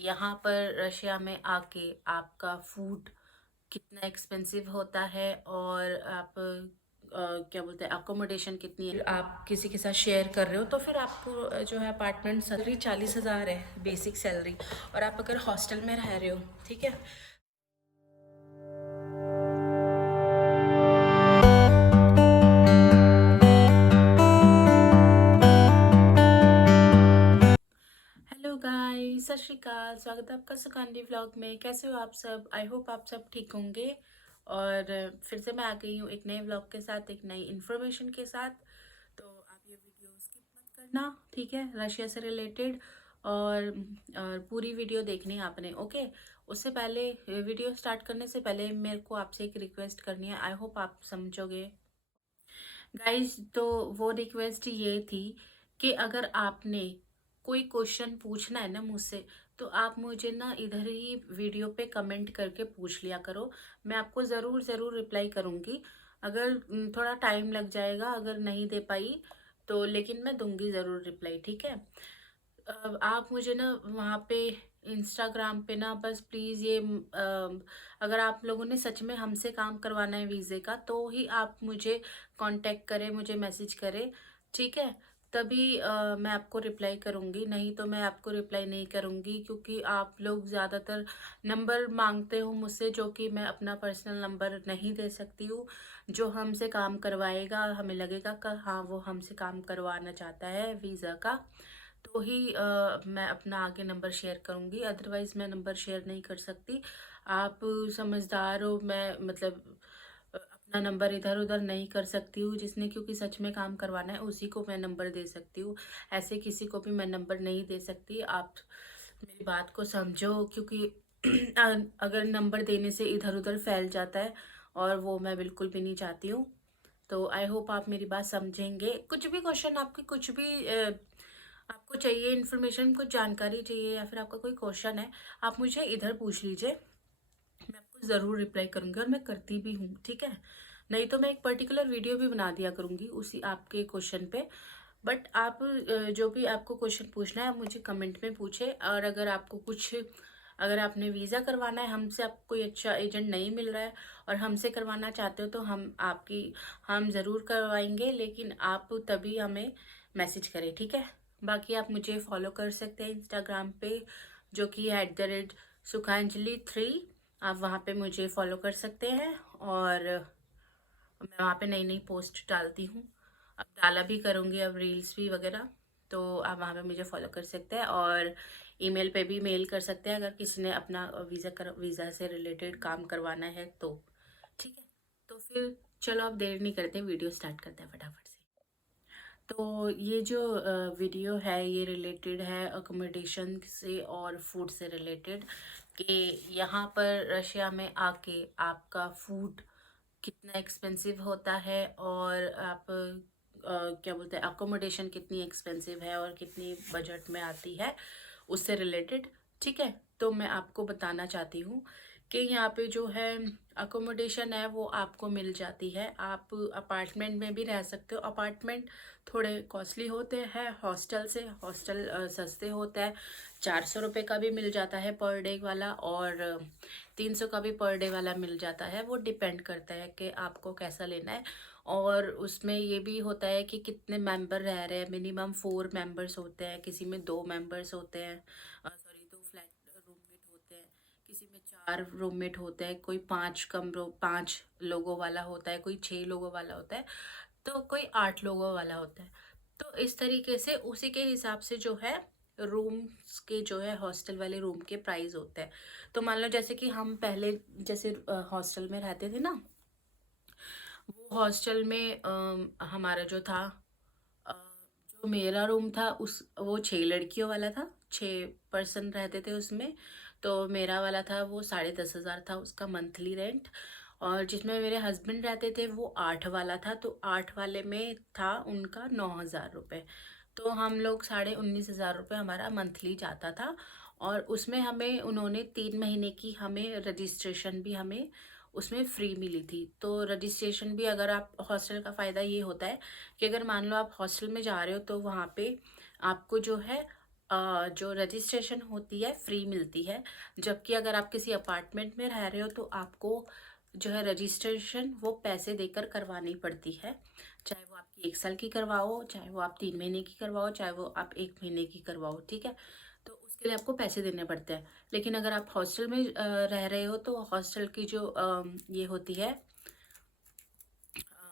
यहाँ पर रशिया में आके आपका फूड कितना एक्सपेंसिव होता है और आप क्या बोलते हैं अकोमोडेशन कितनी है, आप किसी के साथ शेयर कर रहे हो तो फिर आपको जो है अपार्टमेंट सैलरी 40,000 है बेसिक सैलरी। और आप अगर हॉस्टल में रह रहे हो, ठीक है। हेलो गाइस, सत श्री अकाल, स्वागत है आपका सुकांडी व्लॉग में। कैसे हो आप सब? आई होप आप सब ठीक होंगे। और फिर से मैं आ गई हूँ एक नए व्लॉग के साथ, एक नई इन्फॉर्मेशन के साथ। तो आप ये वीडियो स्किप मत करना, ठीक है, रशिया से रिलेटेड। और पूरी वीडियो देखनी है आपने, ओके। उससे पहले वीडियो स्टार्ट करने से पहले मेरे को आपसे एक रिक्वेस्ट करनी है, आई होप आप समझोगे गाइज। तो वो रिक्वेस्ट ये थी कि अगर आपने कोई क्वेश्चन पूछना है ना मुझसे, तो आप मुझे ना इधर ही वीडियो पे कमेंट करके पूछ लिया करो। मैं आपको ज़रूर ज़रूर रिप्लाई करूँगी। अगर थोड़ा टाइम लग जाएगा, अगर नहीं दे पाई तो, लेकिन मैं दूंगी ज़रूर रिप्लाई, ठीक है। आप मुझे ना वहाँ पे इंस्टाग्राम पे ना बस प्लीज़ ये अगर आप लोगों ने सच में हमसे काम करवाना है वीज़े का, तो ही आप मुझे कांटेक्ट करें, मुझे मैसेज करें, ठीक है। तभी मैं आपको रिप्लाई करूँगी, नहीं तो मैं आपको रिप्लाई नहीं करूँगी, क्योंकि आप लोग ज़्यादातर नंबर मांगते हो मुझसे, जो कि मैं अपना पर्सनल नंबर नहीं दे सकती हूँ। जो हमसे काम करवाएगा, हमें लगेगा कि हाँ वो हमसे काम करवाना चाहता है वीज़ा का, तो ही मैं अपना आगे नंबर शेयर करूँगी, अदरवाइज़ मैं नंबर शेयर नहीं कर सकती। आप समझदार हो, मैं मतलब अपना नंबर इधर उधर नहीं कर सकती हूँ। जिसने क्योंकि सच में काम करवाना है उसी को मैं नंबर दे सकती हूँ, ऐसे किसी को भी मैं नंबर नहीं दे सकती। आप मेरी बात को समझो, क्योंकि अगर नंबर देने से इधर उधर फैल जाता है, और वो मैं बिल्कुल भी नहीं चाहती हूँ। तो आई होप आप मेरी बात समझेंगे। कुछ भी क्वेश्चन आपकी, कुछ भी आपको चाहिए इन्फॉर्मेशन, कुछ जानकारी चाहिए, या फिर आपका कोई क्वेश्चन है, आप मुझे इधर पूछ लीजिए, मैं आपको ज़रूर रिप्लाई करूँगी, और मैं करती भी हूँ, ठीक है। नहीं तो मैं एक पर्टिकुलर वीडियो भी बना दिया करूँगी उसी आपके क्वेश्चन पे। बट आप जो भी आपको क्वेश्चन पूछना है मुझे कमेंट में पूछे। और अगर आपको कुछ, अगर आपने वीज़ा करवाना है हमसे, आपको कोई अच्छा एजेंट नहीं मिल रहा है और हमसे करवाना चाहते हो, तो हम ज़रूर करवाएंगे, लेकिन आप तभी हमें मैसेज करें, ठीक है। बाकी आप मुझे फॉलो कर सकते हैं इंस्टाग्राम पे, जो कि है @सुखांजलि3। आप वहाँ पे मुझे फॉलो कर सकते हैं, और मैं वहाँ पे नई नई पोस्ट डालती हूँ, अब डाला भी करूँगी, अब रील्स भी वगैरह। तो आप वहाँ पे मुझे फॉलो कर सकते हैं, और ईमेल पे भी मेल कर सकते हैं अगर किसी ने अपना वीज़ा से रिलेटेड काम करवाना है तो, ठीक है। तो फिर चलो अब देर नहीं करते, वीडियो स्टार्ट करते हैं फटाफट से। तो ये जो वीडियो है ये रिलेटेड है अकोमोडेशन से और फूड से रिलेटेड, कि यहाँ पर रशिया में आके आपका फूड कितना एक्सपेंसिव होता है, और आप क्या बोलते हैं अकोमोडेशन कितनी एक्सपेंसिव है और कितनी बजट में आती है, उससे रिलेटेड, ठीक है। तो मैं आपको बताना चाहती हूँ कि यहाँ पे जो है अकोमोडेशन है वो आपको मिल जाती है। आप अपार्टमेंट में भी रह सकते हो, अपार्टमेंट थोड़े कॉस्टली होते हैं हॉस्टल से, हॉस्टल सस्ते होता है। 400 रुपये का भी मिल जाता है पर डे वाला, और 300 का भी पर डे वाला मिल जाता है। वो डिपेंड करता है कि आपको कैसा लेना है। और उसमें ये भी होता है कि कितने मेंबर रह रहे हैं, मिनिमम 4 मेंबर्स होते हैं, किसी में 2 मेंबर्स होते हैं, सॉरी 2 फ्लैट रूममेट होते हैं, किसी में 4 रूममेट होते हैं, कोई 5 लोगों वाला होता है, कोई 6 लोगों वाला होता है, तो कोई 8 लोगों वाला होता है। तो इस तरीके से उसी के हिसाब से जो है रूम्स के जो है हॉस्टल वाले रूम के प्राइस होते हैं। तो मान लो जैसे कि हम पहले जैसे हॉस्टल में रहते थे ना, वो हॉस्टल में हमारा जो था, अ, जो मेरा रूम था उस वो 6 लड़कियों वाला था, 6 पर्सन रहते थे उसमें। तो मेरा वाला था वो 10,500 था उसका मंथली रेंट। और जिसमें मेरे हस्बैंड रहते थे वो 8 वाला था, तो 8 वाले में था उनका 9,000 रुपये। तो हम लोग 19,500 रुपये हमारा मंथली जाता था। और उसमें हमें उन्होंने 3 महीने की हमें रजिस्ट्रेशन भी हमें उसमें फ्री मिली थी। तो रजिस्ट्रेशन भी, अगर आप हॉस्टल का फ़ायदा ये होता है कि अगर मान लो आप हॉस्टल में जा रहे हो तो वहाँ पे आपको जो है जो रजिस्ट्रेशन होती है फ्री मिलती है, जबकि अगर आप किसी अपार्टमेंट में रह रहे हो तो आपको जो है रजिस्ट्रेशन वो पैसे देकर करवानी पड़ती है। चाहे वो आपकी 1 साल की करवाओ, चाहे वो आप 3 महीने की करवाओ, चाहे वो आप 1 महीने की करवाओ, ठीक है। तो उसके लिए आपको पैसे देने पड़ते हैं। लेकिन अगर आप हॉस्टल में रह रहे हो तो हॉस्टल की जो ये होती है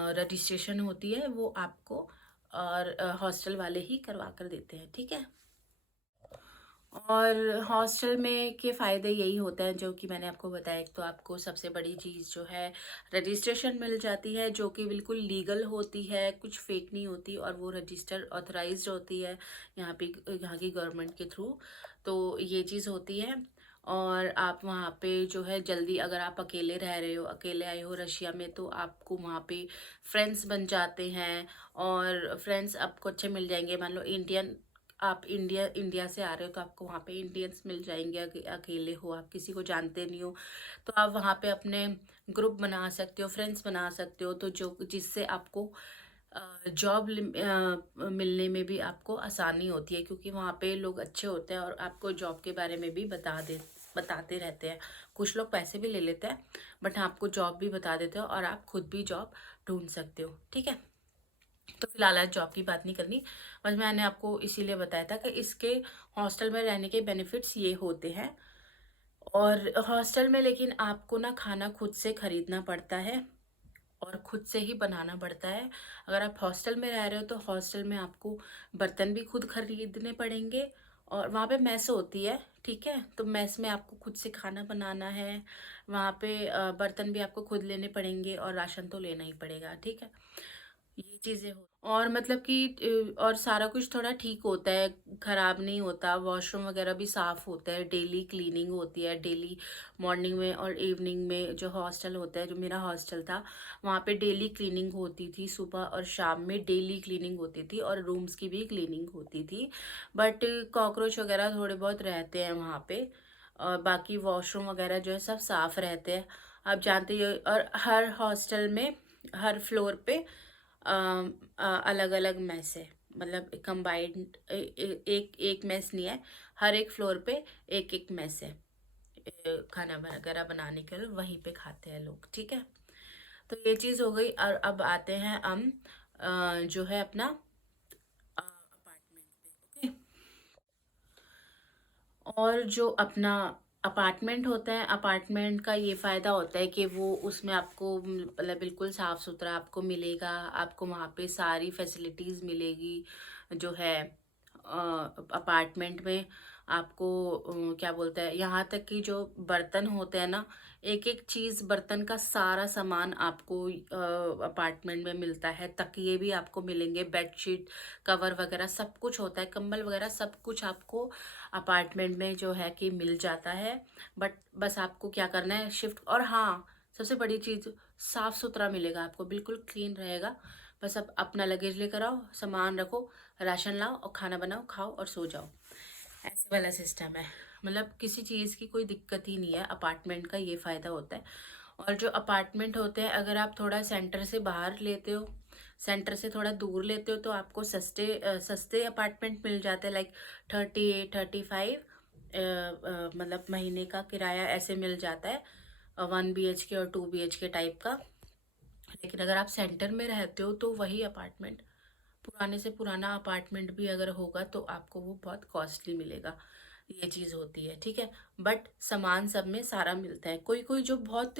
रजिस्ट्रेशन होती है वो आपको और हॉस्टल वाले ही करवा कर देते हैं, ठीक है। और हॉस्टल में के फ़ायदे यही होते हैं जो कि मैंने आपको बताया। एक तो आपको सबसे बड़ी चीज़ जो है रजिस्ट्रेशन मिल जाती है, जो कि बिल्कुल लीगल होती है, कुछ फेक नहीं होती, और वो रजिस्टर ऑथराइज्ड होती है यहाँ पे, यहाँ की गवर्नमेंट के थ्रू। तो ये चीज़ होती है। और आप वहाँ पे जो है जल्दी, अगर आप अकेले रह रहे हो, अकेले आए हो रशिया में, तो आपको वहाँ पे फ्रेंड्स बन जाते हैं। और फ्रेंड्स आपको अच्छे मिल जाएंगे। मान लो इंडियन, आप इंडिया इंडिया से आ रहे हो तो आपको वहाँ पे इंडियंस मिल जाएंगे। अकेले हो, आप किसी को जानते नहीं हो, तो आप वहाँ पे अपने ग्रुप बना सकते हो, फ्रेंड्स बना सकते हो, तो जो जिससे आपको जॉब मिलने में भी आपको आसानी होती है, क्योंकि वहाँ पे लोग अच्छे होते हैं और आपको जॉब के बारे में भी बताते रहते हैं। कुछ लोग पैसे भी ले लेते हैं, बट हाँ, आपको जॉब भी बता देते हो और आप खुद भी जॉब ढूंढ सकते हो, ठीक है। तो फिलहाल आज जॉब की बात नहीं करनी, बस मैंने आपको इसीलिए बताया था कि इसके हॉस्टल में रहने के बेनिफिट्स ये होते हैं। और हॉस्टल में लेकिन आपको ना खाना खुद से खरीदना पड़ता है और खुद से ही बनाना पड़ता है। अगर आप हॉस्टल में रह रहे हो तो हॉस्टल में आपको बर्तन भी खुद खरीदने पड़ेंगे, और वहाँ पे मेस होती है, ठीक है। तो मेस में आपको खुद से खाना बनाना है। वहाँ पे बर्तन भी आपको खुद लेने पड़ेंगे और राशन तो लेना ही पड़ेगा, ठीक है। ये चीज़ें हो, और मतलब कि और सारा कुछ थोड़ा ठीक होता है, ख़राब नहीं होता। वॉशरूम वगैरह भी साफ़ होता है, डेली क्लीनिंग होती है, डेली मॉर्निंग में और इवनिंग में। जो हॉस्टल होता है, जो मेरा हॉस्टल था, वहाँ पे डेली क्लीनिंग होती थी। सुबह और शाम में डेली क्लीनिंग होती थी, और रूम्स की भी क्लीनिंग होती थी। बट कॉकरोच वगैरह थोड़े बहुत रहते हैं वहाँ पे, और बाकी वॉशरूम वगैरह जो है सब साफ़ रहते हैं। आप जानते ही हो। और हर हॉस्टल में, हर फ्लोर पे अलग अलग मेस है, मतलब कंबाइंड एक एक मेस नहीं है। हर एक फ्लोर पे एक एक मेस है। खाना वगैरह बनाने के लिए वहीं पे खाते हैं लोग, ठीक है। तो ये चीज़ हो गई। और अब आते हैं हम जो है अपना अपार्टमेंट पे, ओके। और जो अपना अपार्टमेंट होता है, अपार्टमेंट का ये फ़ायदा होता है कि वो उसमें आपको मतलब बिल्कुल साफ़ सुथरा आपको मिलेगा। आपको वहाँ पे सारी फैसिलिटीज़ मिलेगी जो है अपार्टमेंट में। आपको क्या बोलते हैं, यहाँ तक कि जो बर्तन होते हैं ना, एक एक चीज़, बर्तन का सारा सामान आपको अपार्टमेंट में मिलता है। तकिए भी आपको मिलेंगे, बेडशीट, कवर वगैरह सब कुछ होता है, कंबल वगैरह सब कुछ आपको अपार्टमेंट में जो है कि मिल जाता है। बट बस आपको क्या करना है, शिफ्ट। और हाँ, सबसे बड़ी चीज़, साफ़ सुथरा मिलेगा आपको, बिल्कुल क्लीन रहेगा। बस आप अपना लगेज लेकर आओ, सामान रखो, राशन लाओ और खाना बनाओ, खाओ और सो जाओ। ऐसे वाला सिस्टम है। मतलब किसी चीज़ की कोई दिक्कत ही नहीं है, अपार्टमेंट का ये फ़ायदा होता है। और जो अपार्टमेंट होते हैं, अगर आप थोड़ा सेंटर से बाहर लेते हो, सेंटर से थोड़ा दूर लेते हो, तो आपको सस्ते अपार्टमेंट मिल जाते हैं। लाइक 38-35 मतलब महीने का किराया ऐसे मिल जाता है, 1 BHK और 2 BHK टाइप का। लेकिन अगर आप सेंटर में रहते हो तो वही अपार्टमेंट, पुराने से पुराना अपार्टमेंट भी अगर होगा तो आपको वो बहुत कॉस्टली मिलेगा। ये चीज़ होती है, ठीक है। बट सामान सब में सारा मिलता है। कोई कोई जो बहुत,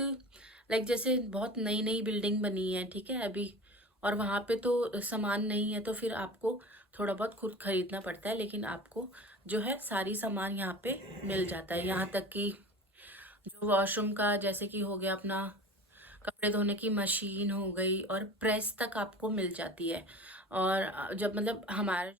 लाइक जैसे बहुत नई नई बिल्डिंग बनी है, ठीक है, अभी, और वहाँ पे तो सामान नहीं है, तो फिर आपको थोड़ा बहुत खुद खरीदना पड़ता है। लेकिन आपको जो है सारी सामान यहाँ पे मिल जाता है। यहाँ तक कि जो वॉशरूम का, जैसे कि हो गया अपना कपड़े धोने की मशीन हो गई, और प्रेस तक आपको मिल जाती है। और जब मतलब हमारे,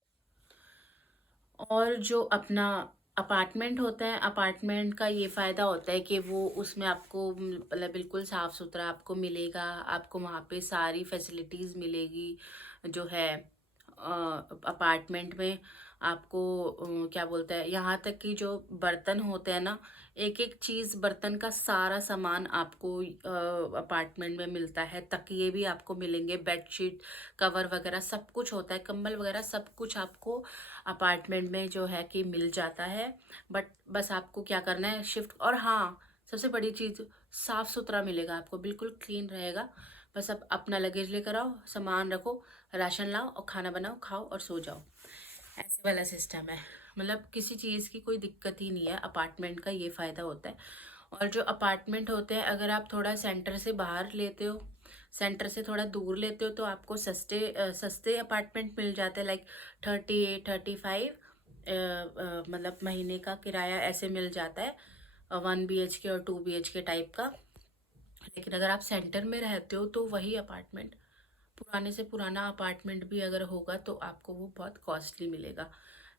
और जो अपना अपार्टमेंट होता है, अपार्टमेंट का ये फ़ायदा होता है कि वो उसमें आपको मतलब बिल्कुल साफ़ सुथरा आपको मिलेगा। आपको वहाँ पे सारी फैसिलिटीज़ मिलेगी जो है अपार्टमेंट में। आपको क्या बोलते हैं, यहाँ तक कि जो बर्तन होते हैं ना, एक एक चीज़ बर्तन का सारा सामान आपको अपार्टमेंट में मिलता है। तकिए भी आपको मिलेंगे, बेडशीट कवर वगैरह सब कुछ होता है, कंबल वगैरह सब कुछ आपको अपार्टमेंट में जो है कि मिल जाता है। बट बस आपको क्या करना है, शिफ्ट। और हाँ, सबसे बड़ी चीज़, साफ़ सुथरा मिलेगा आपको, बिल्कुल क्लीन रहेगा। बस अब अपना लगेज लेकर आओ, सामान रखो, राशन लाओ और खाना बनाओ, खाओ और सो जाओ। ऐसे वाला सिस्टम है। मतलब किसी चीज़ की कोई दिक्कत ही नहीं है, अपार्टमेंट का ये फ़ायदा होता है। और जो अपार्टमेंट होते हैं, अगर आप थोड़ा सेंटर से बाहर लेते हो, सेंटर से थोड़ा दूर लेते हो, तो आपको सस्ते सस्ते अपार्टमेंट मिल जाते हैं। लाइक 38-35 मतलब महीने का किराया ऐसे मिल जाता है, 1 BHK और 2 BHK टाइप का। लेकिन अगर आप सेंटर में रहते हो तो वही अपार्टमेंट, पुराने से पुराना अपार्टमेंट भी अगर होगा तो आपको वो बहुत कॉस्टली मिलेगा।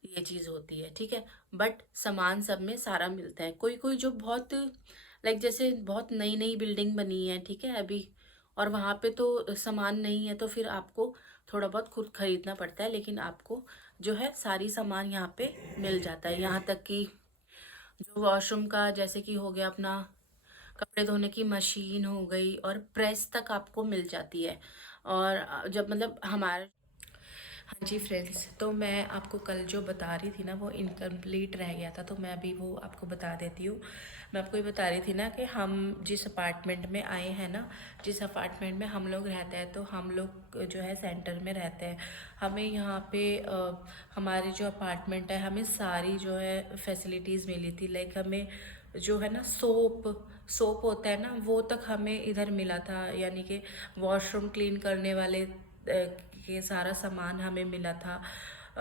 ये चीज़ होती है, ठीक है। बट सामान सब में सारा मिलता है। कोई कोई जो बहुत लाइक जैसे बहुत नई नई बिल्डिंग बनी है, ठीक है अभी, और वहाँ पे तो सामान नहीं है, तो फिर आपको थोड़ा बहुत खुद खरीदना पड़ता है। लेकिन आपको जो है सारी सामान यहाँ पे मिल जाता है। यहाँ तक कि जो वॉशरूम का, जैसे कि हो गया अपना कपड़े धोने की मशीन हो गई, और प्रेस तक आपको मिल जाती है। और जब मतलब हमारे, हाँ जी फ्रेंड्स, तो मैं आपको कल जो बता रही थी ना, वो इनकम्प्लीट रह गया था, तो मैं अभी वो आपको बता देती हूँ। मैं आपको ये बता रही थी ना कि हम जिस अपार्टमेंट में आए हैं ना, जिस अपार्टमेंट में हम लोग रहते हैं, तो हम लोग जो है सेंटर में रहते हैं। हमें यहाँ पे हमारे जो अपार्टमेंट है, हमें सारी जो है फैसिलिटीज़ मिली थी। लाइक हमें जो है ना सोप सोप होता है ना, वो तक हमें इधर मिला था। यानी कि वॉशरूम क्लीन करने वाले ये सारा सामान हमें मिला था।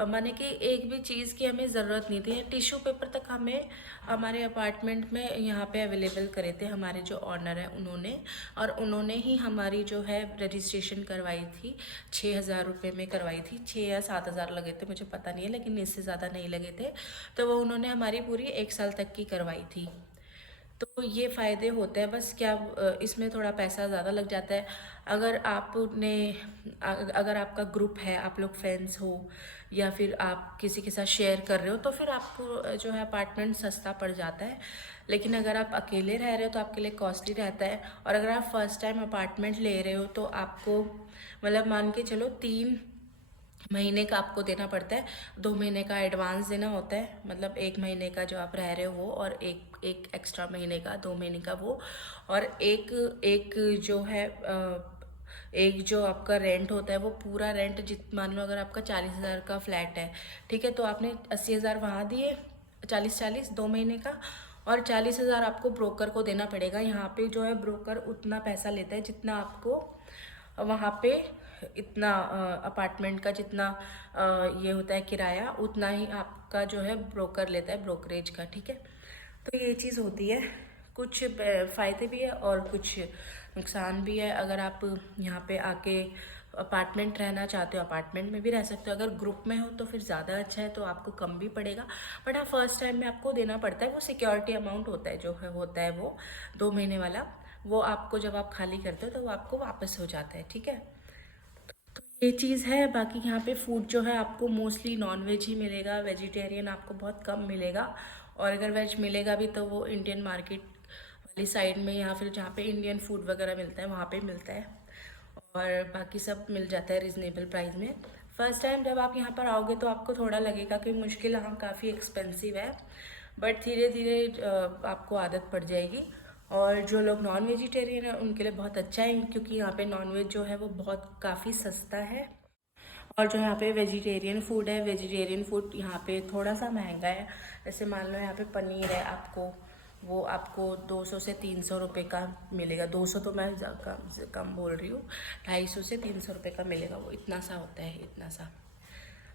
माने कि एक भी चीज़ की हमें ज़रूरत नहीं थी। टिश्यू पेपर तक हमें हमारे अपार्टमेंट में यहाँ पे अवेलेबल करे थे हमारे जो ऑनर है उन्होंने। और उन्होंने ही हमारी जो है रजिस्ट्रेशन करवाई थी, 6,000 रुपये में करवाई थी। 6 या 7 हज़ार लगे थे, मुझे पता नहीं है, लेकिन इससे ज़्यादा नहीं लगे थे। तो वो उन्होंने हमारी पूरी 1 साल तक की करवाई थी। तो ये फ़ायदे होते हैं। बस क्या इसमें थोड़ा पैसा ज़्यादा लग जाता है। अगर आपने अगर आपका ग्रुप है, आप लोग फ्रेंड्स हो, या फिर आप किसी के साथ शेयर कर रहे हो, तो फिर आपको जो है अपार्टमेंट सस्ता पड़ जाता है। लेकिन अगर आप अकेले रह रहे हो तो आपके लिए कॉस्टली रहता है। और अगर आप फर्स्ट टाइम अपार्टमेंट ले रहे हो तो आपको मतलब मान के चलो 3 महीने का आपको देना पड़ता है। 2 महीने का एडवांस देना होता है, मतलब 1 महीने का जो आप रह रहे हो वो, और एक एक एक्स्ट्रा महीने का, 2 महीने का वो। और एक एक जो है एक जो आपका रेंट होता है, वो पूरा रेंट मान लो अगर आपका 40,000 का फ्लैट है, ठीक है, तो आपने 80,000 वहाँ दिए, 40-40 2 महीने का, और 40,000 आपको ब्रोकर को देना पड़ेगा। यहाँ पे जो है ब्रोकर उतना पैसा लेता है जितना आपको वहाँ पे इतना अपार्टमेंट का जितना ये होता है किराया, उतना ही आपका जो है ब्रोकर लेता है, ब्रोकरेज का, ठीक है। तो ये चीज़ होती है। कुछ फ़ायदे भी है और कुछ नुकसान भी है। अगर आप यहाँ पे आके अपार्टमेंट रहना चाहते हो, अपार्टमेंट में भी रह सकते हो। अगर ग्रुप में हो तो फिर ज़्यादा अच्छा है, तो आपको कम भी पड़ेगा। बट हाँ, फर्स्ट टाइम में आपको देना पड़ता है। वो सिक्योरिटी अमाउंट होता है, जो है होता है वो 2 महीने वाला, वो आपको जब आप खाली करते हो तो वो आपको वापस हो जाता है, ठीक है। तो ये चीज़ है। बाकी यहाँ पे फूड जो है आपको मोस्टली नॉन वेज ही मिलेगा, वेजिटेरियन आपको बहुत कम मिलेगा। और अगर वेज मिलेगा भी तो वो इंडियन मार्केट वाली साइड में, या फिर जहाँ पे इंडियन फूड वगैरह मिलता है वहाँ पे मिलता है। और बाकी सब मिल जाता है रिजनेबल प्राइस में। फर्स्ट टाइम जब आप यहाँ पर आओगे तो आपको थोड़ा लगेगा कि मुश्किल, हाँ काफ़ी एक्सपेंसिव है, बट धीरे धीरे आपको आदत पड़ जाएगी। और जो लोग नॉन वेजिटेरियन है उनके लिए बहुत अच्छा है, क्योंकि यहाँ पे नॉन वेज जो है वो बहुत काफ़ी सस्ता है। और जो यहाँ पे वेजिटेरियन फूड है, वेजिटेरियन फूड यहाँ पे थोड़ा सा महंगा है। जैसे मान लो यहाँ पे पनीर है, आपको वो आपको 200 से 300 रुपये का मिलेगा। 200 तो मैं कम बोल रही हूँ, 250 से 300 रुपये का मिलेगा। वो इतना सा होता है, इतना सा,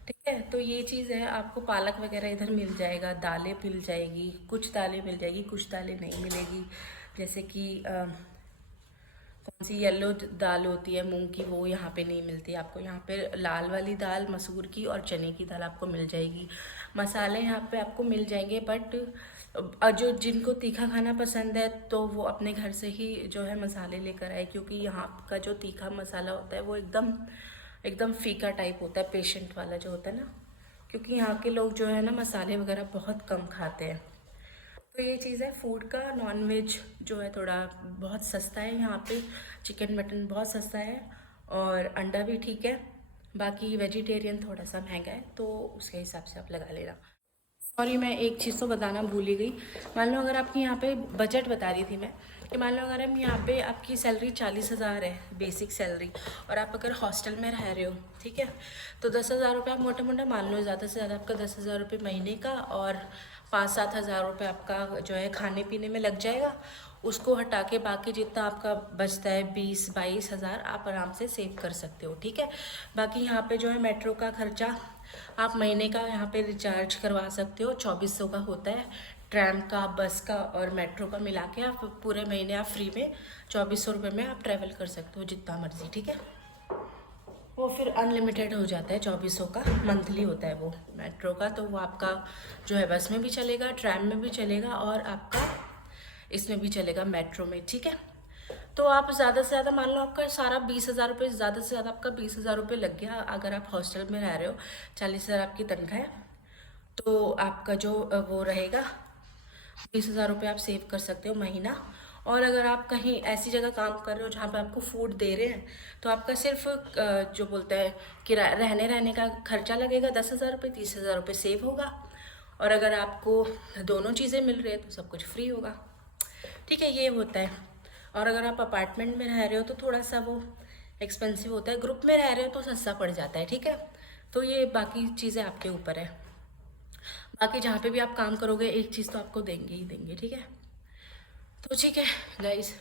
ठीक है। तो ये चीज़ है। आपको पालक वगैरह इधर मिल जाएगा, दालें मिल जाएगी, कुछ दालें मिल जाएगी, कुछ दालें नहीं मिलेगी। जैसे कि कौन सी येलो दाल होती है मूंग की, वो यहाँ पे नहीं मिलती आपको। यहाँ पे लाल वाली दाल, मसूर की और चने की दाल आपको मिल जाएगी। मसाले यहाँ पे आपको मिल जाएंगे, बट जो जिनको तीखा खाना पसंद है तो वो अपने घर से ही जो है मसाले लेकर आए, क्योंकि यहाँ का जो तीखा मसाला होता है वो एकदम एकदम फीका टाइप होता है, पेशेंट वाला जो होता है ना, क्योंकि यहाँ के लोग जो है ना मसाले वगैरह बहुत कम खाते हैं। तो ये चीज़ है फूड का। नॉन वेज जो है थोड़ा बहुत सस्ता है यहाँ पे, चिकन मटन बहुत सस्ता है और अंडा भी ठीक है। बाकी वेजिटेरियन थोड़ा सा महंगा है, तो उसके हिसाब से आप लगा लेना। सॉरी, मैं एक चीज़ तो बताना भूल ही गई। मान लो अगर आपकी यहाँ पे बजट बता रही थी मैं कि मान लो अगर हम यहाँ पे आपकी सैलरी 40,000 है बेसिक सैलरी, और आप अगर हॉस्टल में रह रहे हो, ठीक है, तो 10,000 रुपये आप मोटा मोटा मान लो, ज़्यादा से ज़्यादा आपका 10,000 रुपये महीने का, और 5-7 हज़ार रुपये आपका जो है खाने पीने में लग जाएगा। उसको हटा के बाकी जितना आपका बचता है 20-22 हज़ार आप आराम से सेव कर सकते हो, ठीक है। बाकी यहाँ पे जो है मेट्रो का खर्चा आप महीने का यहाँ पे रिचार्ज करवा सकते हो, 2400 का होता है। ट्रैम का, बस का और मेट्रो का मिला के आप पूरे महीने आप फ्री में 2400 रुपये में आप ट्रैवल कर सकते हो जितना मर्जी, ठीक है। वो फिर अनलिमिटेड हो जाता है, 2400 का मंथली होता है वो मेट्रो का। तो वो आपका जो है बस में भी चलेगा, ट्रैम में भी चलेगा और आपका इसमें भी चलेगा मेट्रो में, ठीक है। तो आप ज़्यादा से ज़्यादा मान लो आपका सारा 20,000 रुपये, ज़्यादा से ज़्यादा आपका 20,000 रुपये लग गया। अगर आप हॉस्टल में रह रहे हो, 40,000 आपकी तनख्वाह है, तो आपका जो वो रहेगा 20,000 रुपये आप सेव कर सकते हो महीना। और अगर आप कहीं ऐसी जगह काम कर रहे हो जहाँ पे आपको फूड दे रहे हैं, तो आपका सिर्फ जो बोलते हैं किराया, रहने का खर्चा लगेगा 10,000 रुपये, 30,000 रुपये सेव होगा। और अगर आपको दोनों चीज़ें मिल रही है तो सब कुछ फ्री होगा, ठीक है। ये होता है। और अगर आप अपार्टमेंट में रह रहे हो तो थोड़ा सा वो एक्सपेंसिव होता है, ग्रुप में रह रहे हो तो सस्ता पड़ जाता है, ठीक है। तो ये बाकी चीज़ें आपके ऊपर है। बाकी जहाँ पे भी आप काम करोगे एक चीज़ तो आपको देंगे ही देंगे, ठीक है। तो ठीक है गाइस,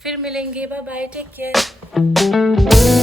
फिर मिलेंगे, बाय बाय, टेक केयर।